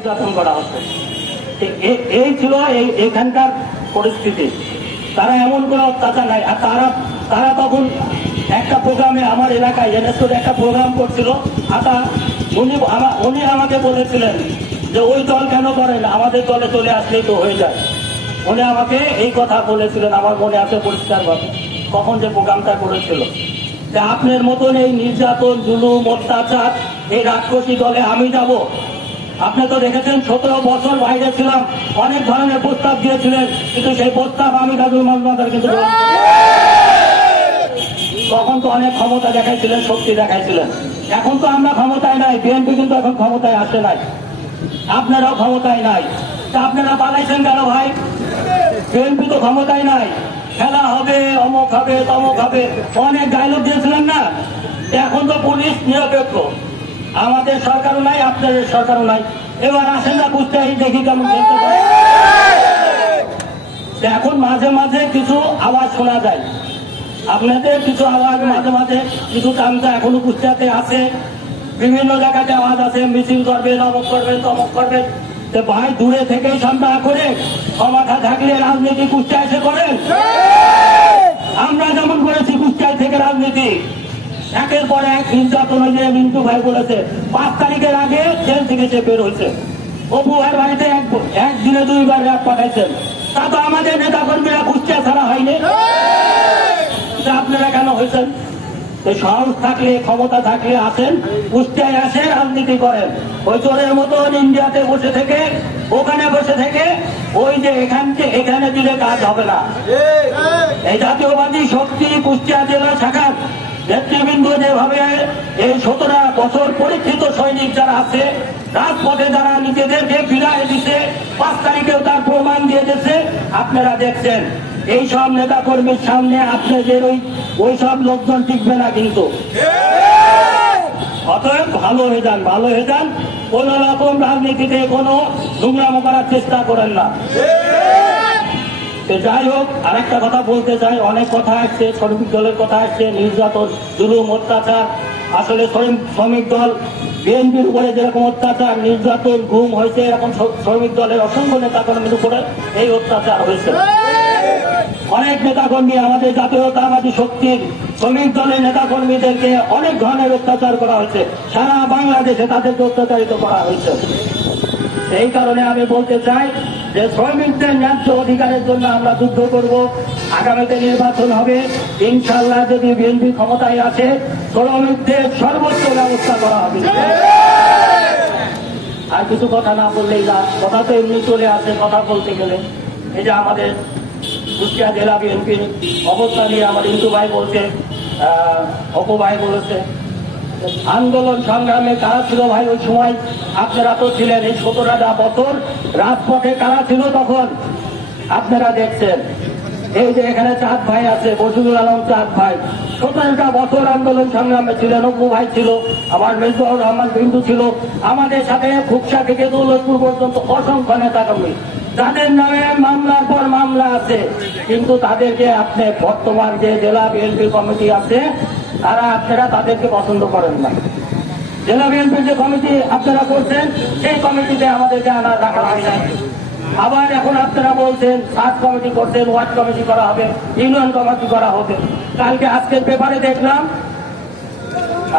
নির্যাতন করা হচ্ছে। এই ছিল এখানকার পরিস্থিতি। তারা এমন কোনো অত্যাচার নাই। আর তারা তখন একটা প্রোগ্রামে আমার এলাকায় এনএসওর একটা প্রোগ্রাম করছিল। উনি আমাকে বলেছিলেন যে ওই দল কেন করেন, আমাদের দলে চলে আসলেই তো হয়ে যায়। উনি আমাকে এই কথা বলেছিলেন, আমার মনে আছে পরিষ্কারভাবে, কখন যে প্রোগ্রামটা করেছিল। যে আপনার মতন এই নির্যাতন, জুলুম, অত্যাচার, এই রাক্ষসী দলে আমি যাব? আপনি তো দেখেছেন 17 বছর বাইরে ছিলাম, অনেক ধরনের প্রস্তাব দিয়েছিলেন, কিন্তু সেই প্রস্তাব আমি রাজুল মজুমদার কিন্তু তখন তো অনেক ক্ষমতা দেখাইছিলেন, শক্তি দেখাইছিলেন। এখন তো আমরা ক্ষমতায় নাই, বিএনপি কিন্তু এখন ক্ষমতায় আসে নাই, আপনারাও ক্ষমতায় নাই। তা আপনারা পালাইছেন কেন ভাই? বিএনপি তো ক্ষমতায় নাই। খেলা হবে, অমুক হবে, তমুক হবে, অনেক ডায়লগ দিয়েছিলেন না। এখন তো পুলিশ নিরপেক্ষ, আমাদের সরকারও নাই, আপনাদের সরকারও নাই। এবার আসেন না বুঝতে, দেখি কেমন খেলতে পারে। এখন মাঝে মাঝে কিছু আওয়াজ শোনা যায়, আপনাদের কিছু আওয়াজ মাঝে মাঝে কিছু চামচা এখনো কুষ্টিয়াতে আছে, বিভিন্ন জায়গাতে আওয়াজ আছে, মিছিল করবেন, অমুক করবেন, তমুক করবেন। ভাই দূরে থেকেই সামনা করে ক্ষমতা থাকলে রাজনীতি কুষ্টিয়া এসে করেন। আমরা যেমন করেছি কুষ্টিয়া থেকে রাজনীতি, একের পর এক নির্যাতন হয়েছে। মিন্টু ভাই বলেছে 5 তারিখের আগে জেল থেকে সে বের হয়েছে। অপু ভাইয়ের বাড়িতে একদিনে 2 বার র্যাব পাঠাইছেন। তা তো আমাদের নেতা কর্মীরা কুষ্টিয়া ছাড়া হয়নি। আপনারা কেন হয়েছেন? সাহস থাকলে, ক্ষমতা থাকলে আসেন, কুষ্টিয়ায় আসে, রাজনীতি করেন। ওই চোরের মতন ইন্ডিয়াতে বসে থেকে, ওখানে বসে থেকে, ওই যে এখানে দিলে কাজ হবে না। এই জাতীয়বাদী শক্তি কুষ্টিয়া জেলা শাখার নেতৃবৃন্দ যেভাবে এই 17 বছর পরীক্ষিত সৈনিক যারা আছে, রাজপথে যারা নিজেদেরকে ফিরায় দিচ্ছে, 5 তারিখেও তার প্রমাণ দিয়ে দিচ্ছে, আপনারা দেখছেন। এই সব নেতা কর্মীর সামনে আপনাদের ওই সব লোকজন টিকবে না কিন্তু। অতএব ভালো হয়ে যান, ভালো হয়ে যান। কোন রকম রাজনীতিতে কোনো নোংরামো করার চেষ্টা করেন না। যাই হোক, আরেকটা কথা বলতে চাই। অনেক কথা আসছে, শ্রমিক দলের কথা আসছে, নির্যাতন, জুলুম, অত্যাচার। আসলে শ্রমিক দল বিএনপির উপরে যেরকম অত্যাচার, নির্যাতন, গুম হয়েছে, এরকম শ্রমিক দলের অসংখ্য নেতা কর্মীর উপরে এই অত্যাচার হয়েছে। অনেক নেতাকর্মী, আমাদের জাতীয়তাবাদী শক্তির শ্রমিক দলের নেতাকর্মীদেরকে অনেক ধরনের অত্যাচার করা হয়েছে। সারা বাংলাদেশে তাদেরকে অত্যাচারিত করা হয়েছে। এই কারণে আমি বলতে চাই যে শ্রমিকদের ন্যায্য অধিকারের জন্য আমরা যুদ্ধ করব। আগামীতে নির্বাচন হবে, ইনশাল্লাহ যদি বিএনপি ক্ষমতায় আসে, শ্রমিকদের সর্বোচ্চ ব্যবস্থা করা হবে। আর কিছু কথা না বললেই না, কথা তো এমনি চলে আসে কথা বলতে গেলে। এই যে আমাদের কুষ্টিয়া জেলা বিএনপির অবস্থা নিয়ে আমার ইন্দু ভাই বলছে, অপু ভাই বলেছে, আন্দোলন সংগ্রামে কারা ছিল ভাই ওই সময়? আপনারা তো ছিলেন। এই 17টা বছর রাজপথে কারা ছিল তখন? আপনারা দেখছেন। এই যে এখানে চাঁদ ভাই আছে, বজলুল আলম চাঁদ ভাই, 17টা বছর আন্দোলন সংগ্রামে ছিলেন। অপু ভাই ছিল, আমার মেজবাহুর রহমান বিন্দু ছিল, আমাদের সাথে খুকসা থেকে দৌলতপুর পর্যন্ত অসংখ্য নেতা কর্মী, যাদের নামে মামলার পর মামলা আছে। কিন্তু তাদেরকে আপনি বর্তমান যে জেলা বিএনপি কমিটি আছে, আপনারা তাদেরকে পছন্দ করেন না। জেলা বিএনপির যে কমিটি আপনারা করছেন, সেই কমিটিতে আমাদেরকে রাখা হয় নাই। আবার এখন আপনারা বলছেন সাত কমিটি করছেন, ওয়ার্ড কমিটি করা হবে, ইউনিয়ন কমিটি করা হবে। কালকে আজকের পেপারে দেখলাম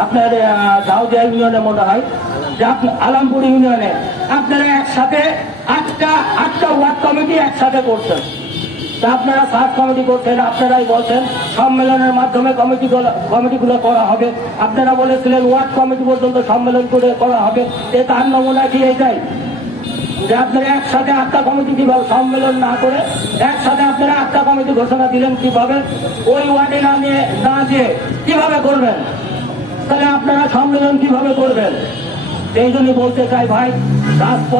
আপনার দাউদিয়া ইউনিয়নে মনে হয় যে আলমপুর ইউনিয়নে আপনারা একসাথে আটটা ওয়ার্ড কমিটি একসাথে করছেন। তা আপনারা সাত কমিটি করছেন, আপনারাই বলছেন সম্মেলনের মাধ্যমে কমিটিগুলো করা হবে। আপনারা বলেছিলেন ওয়ার্ড কমিটি পর্যন্ত সম্মেলন করে করা হবে। তার নমুনা কি এটাই যে আপনারা একসাথে 8টা কমিটি কিভাবে সম্মেলন না করে একসাথে আপনারা 8টা কমিটি ঘোষণা দিলেন? কিভাবে ওই ওয়ার্ডে না দিয়ে কিভাবে করবেন? তাহলে আপনারা সম্মেলন কিভাবে করবেন? এই জন্য বলতে চাই ভাই,